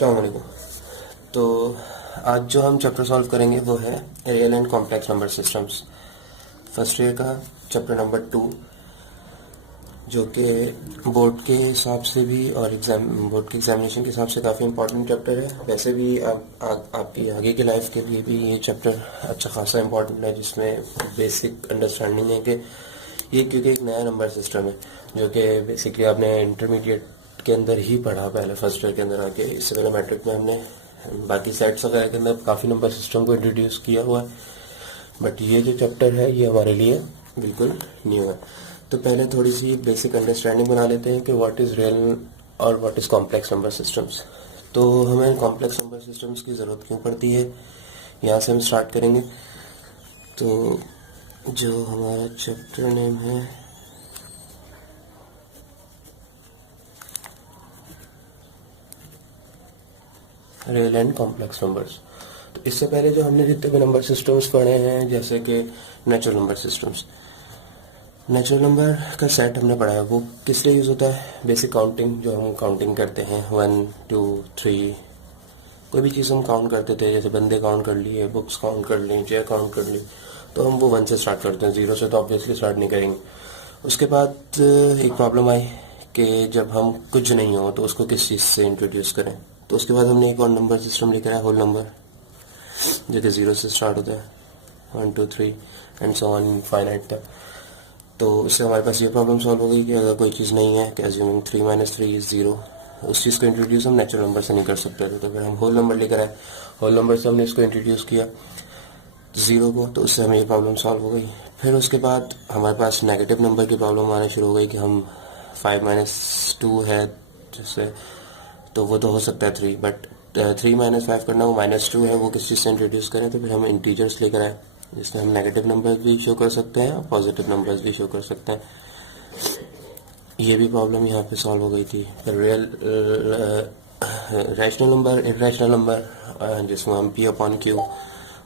अस्सलाम वालेकुम। तो आज जो हम चैप्टर सॉल्व करेंगे वो है real and complex number systems, first year का चैप्टर नंबर 2, जो कि बोर्ड के हिसाब से भी और बोर्ड के एग्जामिनेशन के हिसाब से काफ़ी इंपॉर्टेंट चैप्टर है। वैसे भी आपकी आगे की लाइफ के लिए भी ये चैप्टर अच्छा खासा इंपॉर्टेंट है, जिसमें बेसिक अंडरस्टैंडिंग है कि ये क्योंकि एक नया नंबर सिस्टम है जो कि बेसिकली आपने इंटरमीडिएट के अंदर ही पढ़ा, पहले फर्स्ट ईयर के अंदर आके। इससे पहले मैट्रिक में हमने बाकी सेट्स वगैरह के अंदर काफ़ी नंबर सिस्टम को इंट्रोड्यूस किया हुआ है, बट ये जो चैप्टर है ये हमारे लिए बिल्कुल न्यू है। तो पहले थोड़ी सी बेसिक अंडरस्टैंडिंग बना लेते हैं कि व्हाट इज़ रियल और what is complex number systems. तो हमें कॉम्प्लेक्स नंबर सिस्टम्स की ज़रूरत क्यों पड़ती है, यहाँ से हम स्टार्ट करेंगे। तो जो हमारा चैप्टर नेम है रियल एंड कॉम्प्लेक्स नंबर्स। तो इससे पहले जो हमने जितने भी नंबर सिस्टम्स पढ़े हैं, जैसे कि natural number systems, natural number का सेट हमने पढ़ा है। वो किस लिए यूज़ होता है? बेसिक काउंटिंग, जो हम काउंटिंग करते हैं 1 2 3, कोई भी चीज़ हम काउंट करते थे, जैसे बंदे काउंट कर लिए, बुक्स काउंट कर ली, चेयर काउंट कर ली, तो हम वो 1 से स्टार्ट करते हैं, 0 से तो ऑब्वियसली स्टार्ट नहीं करेंगे। उसके बाद एक प्रॉब्लम आई कि जब हम कुछ नहीं हो तो उसको किस चीज़ से इंट्रोड्यूस करें। तो उसके बाद हमने एक और नंबर सिस्टम लिखा है, होल नंबर, जो कि 0 से स्टार्ट होता है, 1 2 3 एंड सो ऑन इनफाइनाइट तक। तो इससे हमारे पास ये प्रॉब्लम सॉल्व हो गई कि अगर कोई चीज़ नहीं है, कि अज्यूमिंग 3 - 3 = 0, उस चीज़ को इंट्रोड्यूस हम नेचुरल नंबर से नहीं कर सकते थे। तो फिर हम होल नंबर लेकर आए, होल नंबर से हमने इसको इंट्रोड्यूस किया 0 को, तो उससे हमें ये प्रॉब्लम सॉल्व हो गई। फिर उसके बाद हमारे पास नेगेटिव नंबर की प्रॉब्लम आना शुरू हो गई कि हम 5 - 2 है जैसे, तो वो तो हो सकता है 3, बट 3 - 5 करना, वो -2 है, वो किस चीज़ से इंट्रोड्यूस करें। तो फिर हम इंटीजर्स लेकर आए, जिसमें हम नेगेटिव नंबर भी शो कर सकते हैं और पॉजिटिव नंबर्स भी शो कर सकते हैं। ये भी प्रॉब्लम यहाँ पे सॉल्व हो गई थी। फिर real rational number, irrational number, जिसमें हम P/Q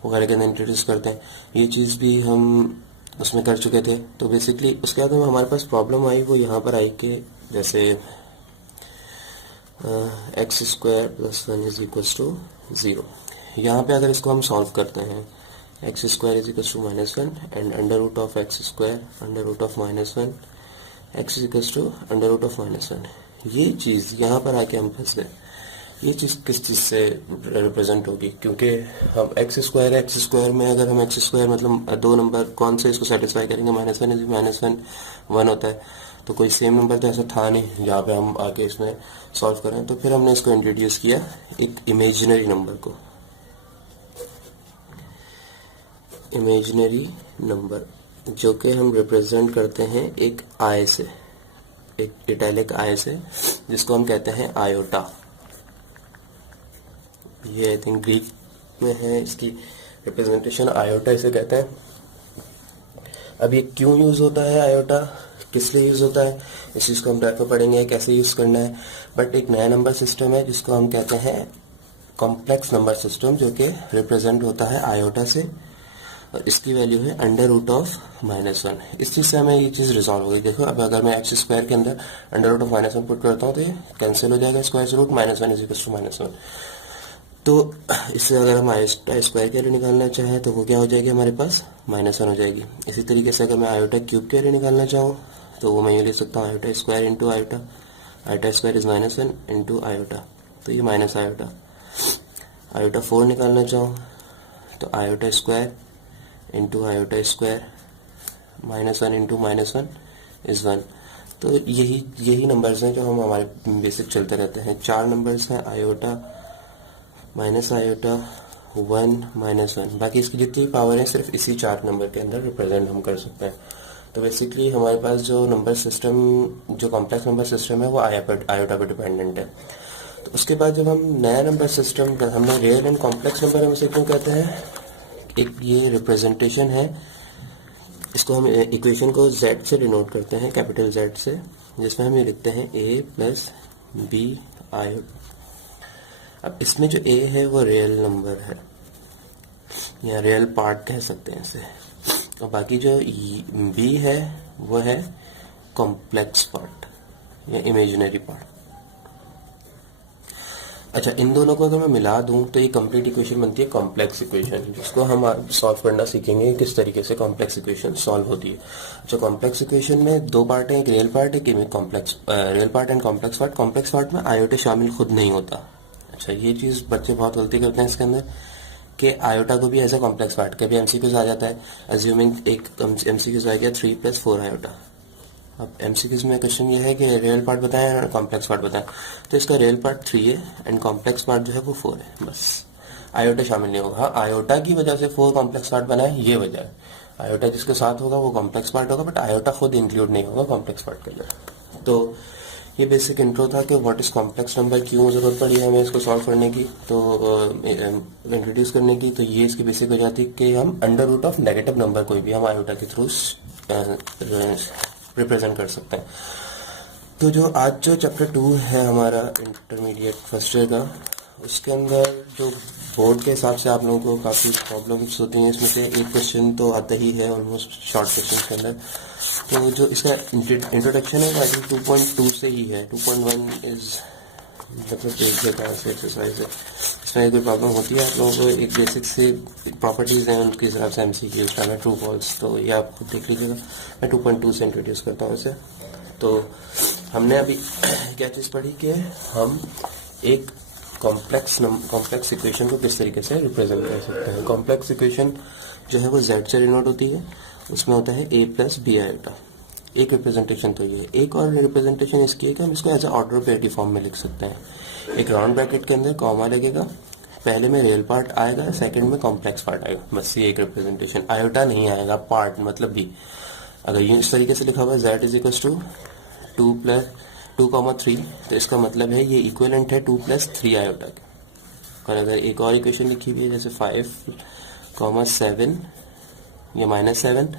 वगैरह के अंदर इंट्रोड्यूस करते हैं, ये चीज़ भी हम उसमें कर चुके थे। तो बेसिकली उसके बाद हमारे पास प्रॉब्लम आई, वो यहाँ पर आई कि जैसे x² + 1 = 0। यहाँ पे अगर इसको हम सॉल्व करते हैं, x² = -1 एंड √(x²) - 1 x √(-1), ये चीज़ यहाँ पर आके हम फंस गए। ये चीज़ किस चीज़ से रिप्रेजेंट होगी? क्योंकि हम x² में अगर हम x² मतलब दो नंबर कौन से इसको सेटिस्फाई करेंगे, -1 1 होता है, तो कोई सेम नंबर तो ऐसा था नहीं जहाँ पे हम आके इसमें सॉल्व करें। तो फिर हमने इसको इंट्रोड्यूस किया एक इमेजिनरी नंबर को, इमेजिनरी नंबर, जो कि हम रिप्रेजेंट करते हैं एक आई से, एक इटैलिक आई से, जिसको हम कहते हैं आयोटा। ये आई थिंक ग्रीक में है, इसकी रिप्रेजेंटेशन आयोटा इसे कहते हैं। अब ये क्यों यूज़ होता है आयोटा, किस लिए यूज़ होता है, इस चीज़ को हम डायरेक्ट पढ़ेंगे कैसे यूज़ करना है। बट एक नया नंबर सिस्टम है जिसको हम कहते हैं कॉम्प्लेक्स नंबर सिस्टम, जो कि रिप्रेजेंट होता है आयोटा से, और इसकी वैल्यू है √(-1). इस चीज़ से हमें ये चीज़ रिजॉल्व हो गई। देखो, अब अगर मैं x² के अंदर √(-1) पुट करता हूँ तो ये कैंसिल हो जाएगा, स्क्वायर रूट -1 = -1। तो इससे अगर हम i² की वैल्यू निकालना चाहें तो वो क्या हो जाएगी, हमारे पास -1 हो जाएगी। इसी तरीके से अगर मैं i³ की वैल्यू निकालना चाहूँ तो वो मैं ये लिख सकता हूँ i² × i², i² = -1 × i, तो ये माइनस i4 निकालना चाहूँ तो i² × i², -1 × -1 = 1। तो यही नंबर्स हैं जो हम हमारे बेसिक चलते रहते हैं। 4 नंबर्स हैं, आयोटा, -1 -1, बाकी इसकी जितनी पावर है सिर्फ इसी 4 नंबर के अंदर रिप्रेजेंट हम कर सकते हैं। तो बेसिकली हमारे पास जो नंबर सिस्टम, जो कॉम्प्लेक्स नंबर सिस्टम है, वो आयोटा पर डिपेंडेंट है। तो उसके बाद जब हम नया नंबर सिस्टम, हमने रियल एंड कॉम्प्लेक्स नंबर हम इसे क्यों कहते हैं, एक ये रिप्रेजेंटेशन है, इसको हम इक्वेशन को z से डिनोट करते हैं, कैपिटल Z से, जिसमें हम ये लिखते हैं a + b/i। अब इसमें जो a है वो रियल नंबर है, या रियल पार्ट कह सकते हैं इसे, और बाकी जो b है वो है कॉम्प्लेक्स पार्ट या इमेजिनरी पार्ट। अच्छा, इन दोनों को अगर मैं मिला दूं तो ये कंप्लीट इक्वेशन बनती है कॉम्प्लेक्स इक्वेशन, जिसको हम सॉल्व करना सीखेंगे किस तरीके से कॉम्प्लेक्स इक्वेशन सॉल्व होती है। अच्छा, कॉम्प्लेक्स इक्वेशन में दो पार्ट है, एक रियल पार्ट, एक image complex, real part and complex part. Complex part में आयोटा शामिल खुद नहीं होता। अच्छा, ये चीज बच्चे बहुत गलती करते हैं इसके अंदर कि आयोटा को भी एज ए कॉम्प्लेक्स पार्ट, कभी एमसीक्यूज आ जाता है, अज्यूमिंग एक एमसीक्यूज आ गया 3 + 4 आयोटा। अब एमसीक्यूज में क्वेश्चन ये है कि रियल पार्ट बताएं और कॉम्प्लेक्स पार्ट बताएं, तो इसका रियल पार्ट 3 है एंड कॉम्प्लेक्स पार्ट जो है वो 4 है, बस आयोटा शामिल नहीं होगा। हाँ, आयोटा की वजह से 4 कॉम्प्लेक्स पार्ट बना है, ये वजह है। आयोटा जिसके साथ होगा वो कॉम्प्लेक्स पार्ट होगा, बट आयोटा खुद इंक्लूड नहीं होगा कॉम्प्लेक्स पार्ट के अंदर। तो ये बेसिक इंट्रो था कि व्हाट इज कॉम्प्लेक्स नंबर, क्यों जरूरत पड़ी है हमें इसको सॉल्व करने की, तो इंट्रोड्यूस करने की। तो ये इसकी बेसिक हो जाती है कि हम under root of negative number कोई भी हम आयोटा के थ्रू रिप्रेजेंट कर सकते हैं। तो जो आज जो चैप्टर 2 है हमारा इंटरमीडिएट फर्स्ट ईयर का, उसके अंदर जो बोर्ड के हिसाब से आप लोगों को काफ़ी प्रॉब्लम्स होती हैं, इसमें से एक क्वेश्चन तो आता ही है ऑलमोस्ट शॉर्ट क्वेश्चन के अंदर। तो जो इसका इंट्रोडक्शन है वो आई थिंक 2.2 से ही है। 2.1 इज मतलब देख लेता है एक्सरसाइज है, इसमें कोई प्रॉब्लम होती है आप लोगों को, एक बेसिक से प्रॉपर्टीज हैं उनके हिसाब से एमसीक्यू का है ट्रू फॉल्स, तो ये आप खुद देख लीजिएगा। मैं 2.2 से इंट्रोड्यूस करता हूँ इसे। तो हमने अभी क्या चीज़ पढ़ी कि हम एक कॉम्प्लेक्स इक्वेशन को किस तरीके से रिप्रेजेंट कर सकते हैं। कॉम्प्लेक्स इक्वेशन जो है वो जेड से डिनोट होती है, उसमें होता है a + b आयोटा। एक रिप्रेजेंटेशन तो ये है। एक और रिप्रेजेंटेशन इसकी है कि हम इसको एज ए ऑर्डर पेयर की फॉर्म में लिख सकते हैं। एक राउंड ब्रैकेट के अंदर कॉमा लगेगा, पहले में रियल पार्ट आएगा, सेकंड में कॉम्प्लेक्स पार्ट आएगा, बस ये एक रिप्रेजेंटेशन। आयोटा नहीं आएगा, पार्ट मतलब b। अगर ये इस तरीके से लिखा हुआ z = 2 3, तो इसका मतलब है ये इक्विवेलेंट है 2 + 3 आयोटा के। और अगर एक और इक्वेशन लिखी हुई है जैसे 5, 7 या -7,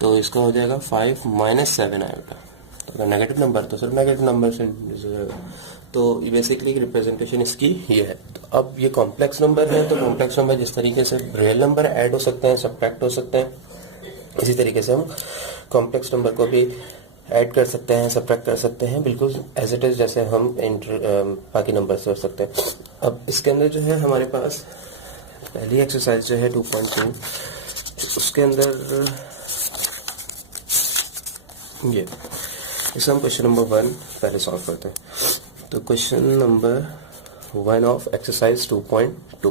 तो इसका हो जाएगा 5 - 7 आयोटा। तो अगर नेगेटिव नंबर तो सिर्फ नेगेटिव नंबर से जाएगा। तो बेसिकली रिप्रेजेंटेशन इसकी ये है। तो अब ये कॉम्प्लेक्स नंबर है, तो कॉम्प्लेक्स नंबर जिस तरीके से रियल नंबर ऐड हो सकते हैं, सब्ट्रैक्ट हो सकते हैं, इसी तरीके से हम कॉम्प्लेक्स नंबर को भी ऐड कर सकते हैं, सब्ट्रैक्ट कर सकते हैं, बिल्कुल एज इट इज जैसे हम बाकी नंबर से कर सकते हैं। अब इसके अंदर जो है हमारे पास पहली एक्सरसाइज जो है 2.2, उसके अंदर ये इसे हम क्वेश्चन नंबर 1 पहले सॉल्व करते हैं। तो question number 1 of exercise 2.2,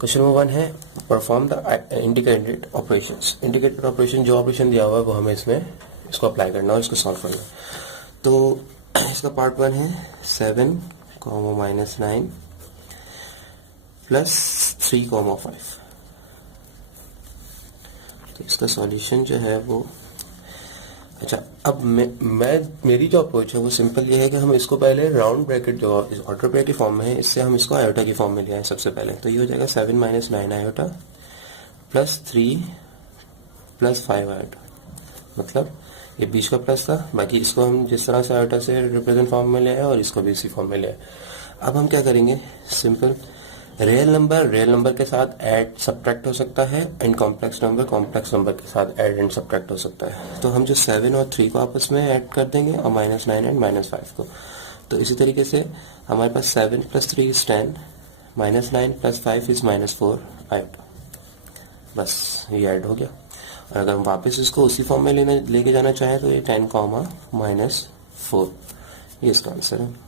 question number 1 है perform the indicated operations. Indicated operation, जो ऑपरेशन दिया हुआ है वो हमें इसको अप्लाई करना और इसको सॉल्व करना। तो इसका पार्ट 1 है 7, -9 + 3, 5। तो इसका सॉल्यूशन जो है वो, अच्छा अब मेरी जो अप्रोच है वो सिंपल ये है कि हम इसको पहले राउंड ब्रैकेट जो इस ऑर्डर पेयर की फॉर्म में है, इससे हम इसको आयोटा की फॉर्म में ले आए सबसे पहले। तो ये हो जाएगा 7 - 9 आयोटा + 3 + 5 आयोटा, मतलब ये बीच का प्लस था, बाकी इसको हम जिस तरह से आयोटा से रिप्रेजेंट फॉर्म में ले आए और इसको भी इसी फॉर्म में ले आए। अब हम क्या करेंगे, सिंपल रियल नंबर के साथ ऐड सब्ट्रैक्ट हो सकता है एंड कॉम्प्लेक्स नंबर के साथ ऐड एंड सब्ट्रैक्ट हो सकता है। तो हम जो 7 और 3 को आपस में ऐड कर देंगे और -9 एंड -5 को। तो इसी तरीके से हमारे पास 7 + 3 = 10, -9 + 5 = -4 आयोटा, बस ये ऐड हो गया। और अगर हम वापस इसको उसी फॉर्म में लेके जाना चाहें तो ये 10, -4, ये इसका आंसर है।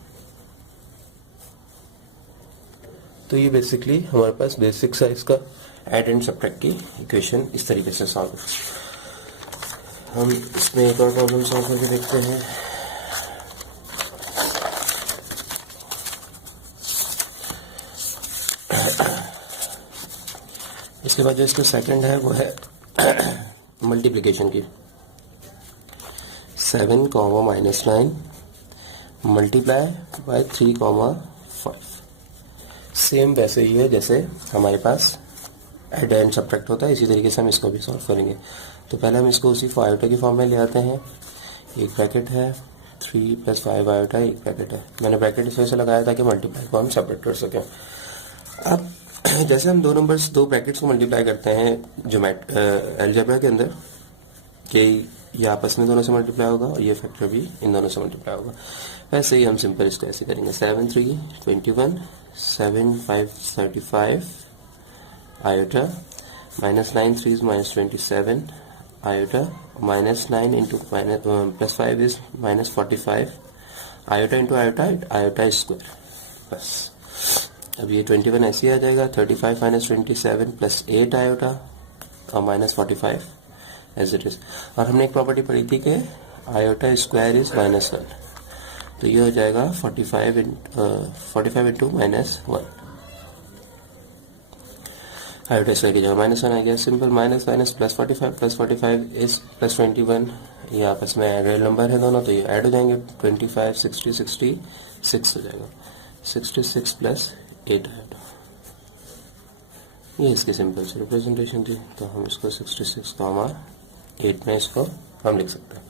तो ये बेसिकली हमारे पास बेसिक साइज का ऐड एंड सब्ट्रैक्ट की इक्वेशन इस तरीके से सॉल्व। हम इसमें एक और प्रॉब्लम सॉल्व करके देखते हैं। इसके बाद जो इसका सेकंड है वो है मल्टीप्लिकेशन की। 7, -9 मल्टीप्लाई बाय 3, 5। सेम वैसे ही है जैसे हमारे पास ऐड एंड सब्ट्रैक्ट होता है, इसी तरीके से हम इसको भी सॉल्व करेंगे। तो पहले हम इसको उसी आयोटा की फॉर्म में ले आते हैं। एक ब्रैकेट है, 3 + 5 आयोटा, एक ब्रैकेट है। मैंने ब्रैकेट इस वजह से लगाया ताकि मल्टीप्लाई को हम सेपरेट कर सकें। अब जैसे हम दो ब्रैकेट्स को मल्टीप्लाई करते हैं जो अलजेब्रा के अंदर, कि ये आपस में दोनों से मल्टीप्लाई होगा और ये फैक्टर भी इन दोनों से मल्टीप्लाई होगा। वैसे ही हम सिंपल इसको ऐसे करेंगे, 7 3 21, 7 5 35 iota, -9 3 is -27 iota, -9 into +5 is -45 iota into iota, iota square. बस अब ये 21 ऐसे ही आ जाएगा, 35 -27 प्लस 8 आयोटा और -45 एज इट इज। और हमने एक प्रॉपर्टी पढ़ी थी कि आयोटा स्क्वायर इज -1, तो ये हो जाएगा 45 इंटू -1 आयोटा स्क्वायर की जगह -1 आ गया। सिंपल, माइनस प्लस 45 इज +21, ये आपस में रियल नंबर है दोनों, तो ये ऐड हो जाएंगे, 25 60 66 हो जाएगा, 66 प्लस 8 आयोटा। ये इसकी सिंपल सी रिप्रेजेंटेशन थी, तो हम इसको 66,8 में इसको हम लिख सकते हैं।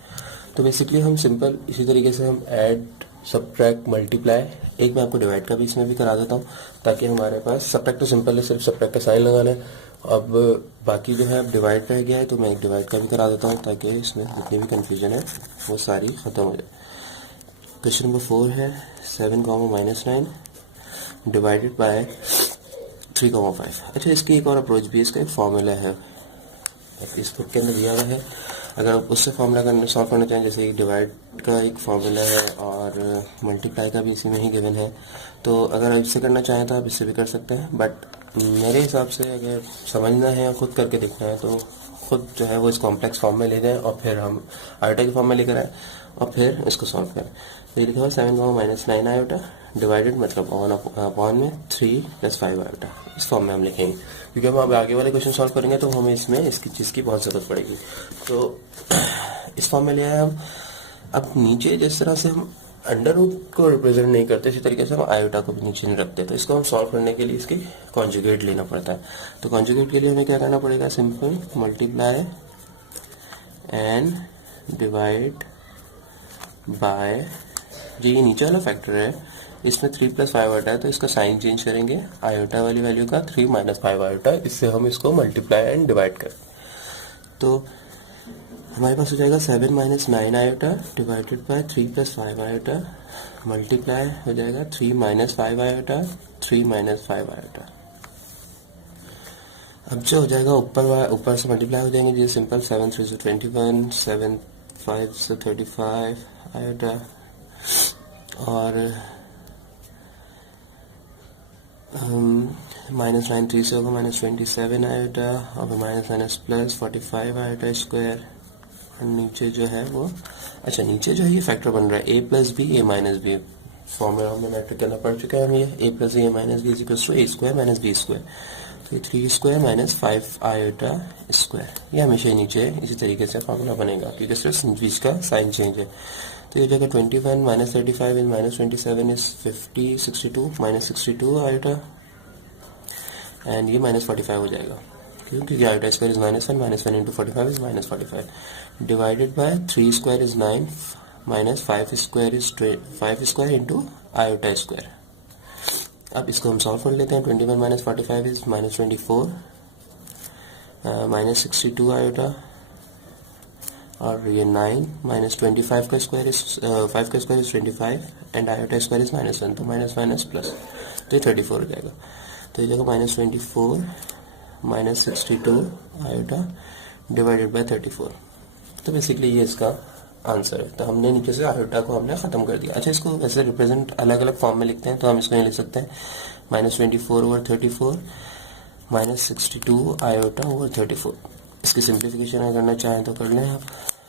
तो बेसिकली हम सिंपल इसी तरीके से हम ऐड, सब्ट्रैक्ट, मल्टीप्लाई, एक मैं आपको डिवाइड का भी इसमें भी करा देता हूँ ताकि हमारे पास, सब्ट्रैक्ट तो सिंपल है, सिर्फ सब्ट्रैक्ट का साइन लगा लें। अब बाकी जो है अब डिवाइड रह गया है, तो मैं एक डिवाइड का भी करा देता हूँ ताकि इसमें जितनी भी कन्फ्यूजन है वो सारी ख़त्म हो जाए। क्वेश्चन नंबर 4 है 7, -9 डिवाइडेड बाय 3, 5। अच्छा, इसकी एक और अप्रोच भी है, इसका एक फॉर्मूला है, इस बुक के अंदर दिया हुआ है। अगर आप उससे फॉर्मूला करना सॉल्व करना चाहें, जैसे डिवाइड का एक फॉर्मूला है और मल्टीप्लाई का भी इसी में ही गिवन है, तो अगर आप इससे करना चाहें तो आप इससे भी कर सकते हैं। बट मेरे हिसाब से अगर समझना है और खुद करके देखना है तो खुद जो है वो इस कॉम्प्लेक्स फॉर्म में ले जाएं और फिर हम आयोटा के फॉर्म में लेकर आए और फिर इसको सॉल्व करें। तो ये लिखा हुआ 7, -9 आयोटा डिवाइडेड, मतलब अपॉन में 3 + 5 आयोटा, इस फॉर्म में हम लिखेंगे, क्योंकि हम अब आगे वाले क्वेश्चन सॉल्व करेंगे तो हमें इसमें इसकी चीज़ की बहुत ज़रूरत पड़ेगी। तो इस फॉर्म में लिया है हम। अब नीचे जिस तरह से हम अंडर रूट को रिप्रेजेंट नहीं करते, इसी तरीके से हम आयोटा को भी नीचे नहीं रखते, तो इसको हम सॉल्व करने के लिए इसकी कॉन्जुगेट लेना पड़ता है। तो कॉन्जुगेट के लिए हमें क्या करना पड़ेगा, simple multiply and divide by, ये नीचे वाला फैक्टर है, इसमें 3 + 5 आयोटा है, तो इसका साइन चेंज करेंगे, आयोटा वाली वैल्यू का 3 - 5 आयोटा, इससे हम इसको मल्टीप्लाई एंड डिवाइड करें। तो हमारे पास हो जाएगा 7 - 9 iota divided by 3 + 5 iota, multiply हो जाएगा 3 - 5 आयोटा, 3 - 5 आयोटा। अब जो हो जाएगा ऊपर से मल्टीप्लाई हो जाएंगे, ये सिंपल, 7 3 से 21, 7 5 से 35 आयोटा, और -9 3 से होगा -27 आयोटा, और माइनस प्लस 45 आयोटा स्क्वायर। नीचे जो है वो, अच्छा नीचे जो है ये फैक्टर बन रहा है a + b a - b, formula में मैट्रिक करना पड़ चुका है हमें, ये a + a - b = a² - b², तो ये 3² - 5 आयोटा स्क्वायर, ये हमेशा नीचे इसी तरीके से फॉर्मूला बनेगा क्योंकि सिर्फ बीच का साइन चेंज है। तो ये जगह 21 - 35 -27 इज 50 62 -62 आयोटा, एंड ये -45 हो जाएगा क्योंकि iota square is -1 into 45 is -45, divided by 3² is 9 -5² into iota square. अब इसको हम सॉल्व कर लेते हैं, 21 - 45 इज -24, -62 आयोटा, और ये 9 -25 का स्क्वायर इज 5 का square is 25 and iota square is -1, तो माइनस प्लस, तो ये 34 हो जाएगा। तो ये जगह -24 -62 आयोटा डिवाइडेड बाय 34, तो बेसिकली ये इसका आंसर है। तो हमने नीचे से आयोटा को हमने खत्म कर दिया। अच्छा, इसको वैसे रिप्रेजेंट अलग अलग फॉर्म में लिखते हैं, तो हम इसको ये लिख सकते हैं -24/34 -62 आयोटा ओवर 34। इसकी सिंप्लीफिकेशन अगर करना चाहें तो कर लें आप।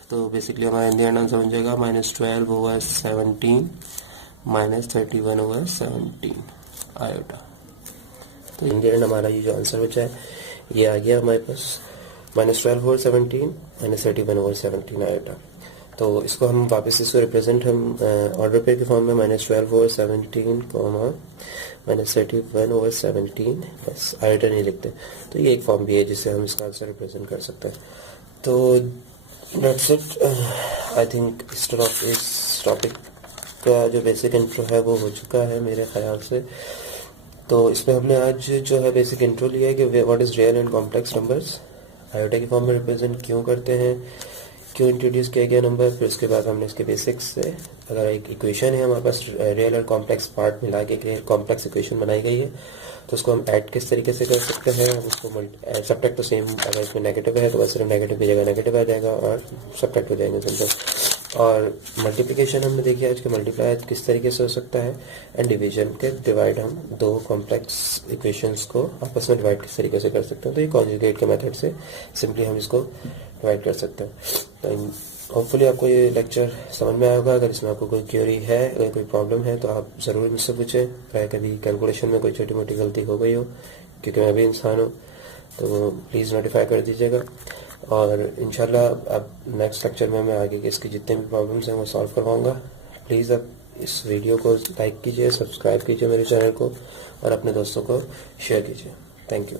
तो बेसिकली हमारा इंडियन आंसर बन जाएगा -12/17 -31/17 आयोटा। तो इंडियन हमारा ये जो आंसर बचा है ये आ गया हमारे पास -12/17 -31/17 आयोटा। तो इसको हम वापस इसको रिप्रेजेंट हम ऑर्डर पेयर के फॉर्म में -12/17 -31/17 बस आयोटा नहीं लिखते, तो ये एक फॉर्म भी है जिससे हम इसका आंसर रिप्रेजेंट कर सकते हैं। तो दैट्स इट, आई थिंक इस टॉपिक का जो बेसिक इंट्रो है वो हो चुका है मेरे ख्याल से। तो इसमें हमने आज जो है बेसिक इंट्रो लिया है कि what is real and complex numbers, iota की फॉर्म में रिप्रेजेंट क्यों करते हैं, क्यों इंट्रोड्यूस किया गया नंबर, फिर उसके बाद हमने इसके बेसिक्स से, अगर एक इक्वेशन है हमारे पास रियल और कॉम्प्लेक्स पार्ट मिला के कॉम्प्लेक्स इक्वेशन बनाई गई है, तो उसको हम ऐड किस तरीके से कर सकते हैं। उसको सब्ट्रैक्ट तो सेम, अगर इसमें नेगेटिव है तो बस सिर्फ नेगेटिव की जगह नेगेटिव आ जाएगा और सब्ट्रैक्ट हो जाएंगे सिंपल। और मल्टीप्लिकेशन हमने देखी आज कि मल्टीप्लाई किस तरीके से हो सकता है, एंड डिवीजन के डिवाइड हम दो कॉम्प्लेक्स इक्वेशंस को आपस में डिवाइड किस तरीके से कर सकते हैं। तो ये कॉन्जुगेट के मेथड से सिंपली हम इसको डिवाइड कर सकते हैं। तो होपफुली आपको ये लेक्चर समझ में आया होगा। अगर इसमें आपको कोई क्वेरी है, अगर कोई प्रॉब्लम है, तो आप ज़रूर मुझसे पूछें। चाहे कभी कैलकुलेशन में कोई छोटी मोटी गलती हो गई हो, क्योंकि मैं भी इंसान हूँ, तो प्लीज़ नोटिफाई कर दीजिएगा। और इंशाल्लाह अब नेक्स्ट लेक्चर में मैं आगे के इसकी जितने भी प्रॉब्लम्स हैं वो सॉल्व करवाऊँगा। प्लीज़ अब इस वीडियो को लाइक कीजिए, सब्सक्राइब कीजिए मेरे चैनल को, और अपने दोस्तों को शेयर कीजिए। Thank you.